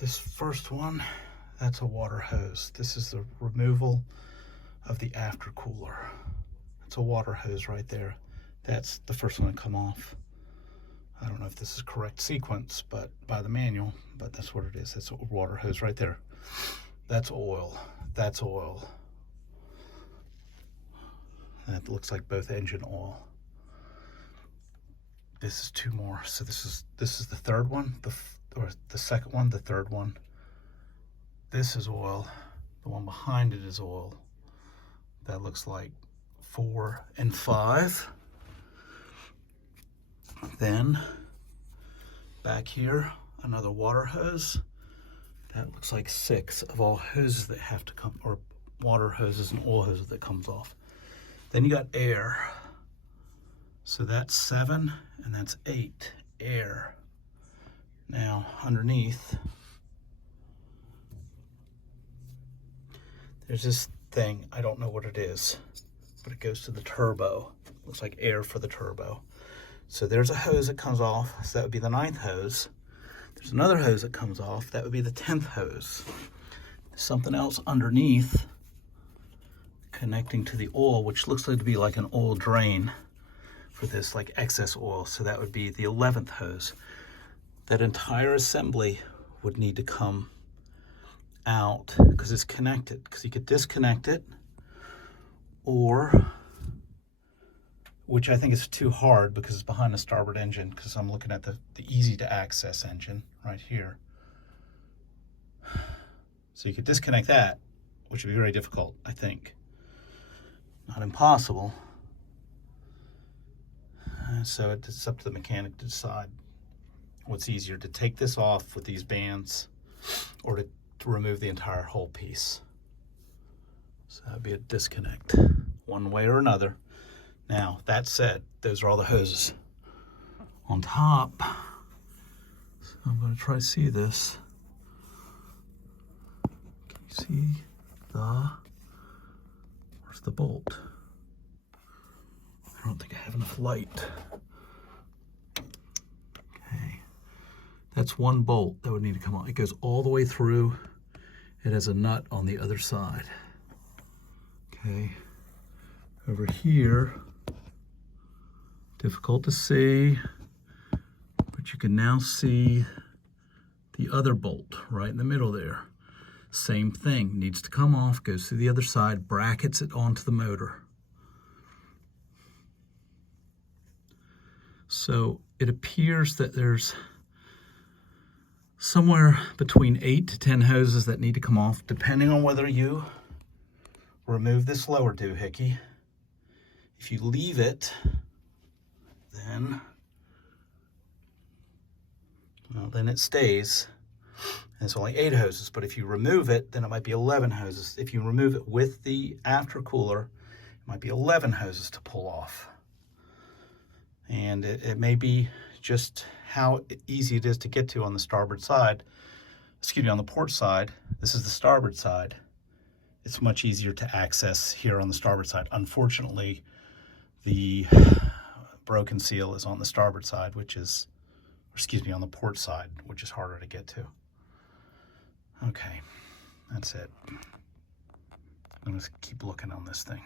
This first one, that's a water hose. This is the removal of the aftercooler. It's a water hose right there. That's the first one to come off. I don't know if this is correct sequence, but by the manual, but that's what it is. It's a water hose right there. That's oil. That's oil. That looks like both engine oil. This is two more. So this is the third one, or the second one, the third one. This is oil. The one behind it is oil. That looks like 4 and 5. Then back here, another water hose. That looks like 6 of all hoses that have to come, or water hoses and oil hoses that comes off. Then you got air. So that's 7 and that's 8, air. Now underneath, there's this thing, I don't know what it is, but it goes to the turbo. Looks like air for the turbo. So there's a hose that comes off, so that would be the 9th hose. There's another hose that comes off, that would be the 10th hose. There's something else underneath connecting to the oil, which looks like to be like an oil drain for this, like excess oil. So that would be the 11th hose. That entire assembly would need to come out because it's connected, because you could disconnect it, or, which I think is too hard because it's behind the starboard engine, because I'm looking at the easy to access engine right here. So you could disconnect that, which would be very difficult, I think. Not impossible. And so it's up to the mechanic to decide what's easier, to take this off with these bands or to remove the entire whole piece. So that would be a disconnect, one way or another. Now, that said, those are all the hoses. On top, so I'm going to try to see this. Can you see where's the bolt? I don't think I have enough light. Okay, that's one bolt that would need to come out. It goes all the way through. It has a nut on the other side. Okay, over here, difficult to see, but you can now see the other bolt right in the middle there. Same thing, needs to come off, goes through the other side, brackets it onto the motor. So it appears that there's somewhere between 8 to 10 hoses that need to come off, depending on whether you remove this lower doohickey. If you leave it, then it stays. And it's only 8 hoses, but if you remove it, then it might be 11 hoses. If you remove it with the aftercooler, it might be 11 hoses to pull off. And it may be just how easy it is to get to on the starboard side. Excuse me, on the port side. This is the starboard side. It's much easier to access here on the starboard side. Unfortunately, the broken seal is on the starboard side, which is, excuse me, on the port side, which is harder to get to. Okay, that's it. I'm going to keep looking on this thing.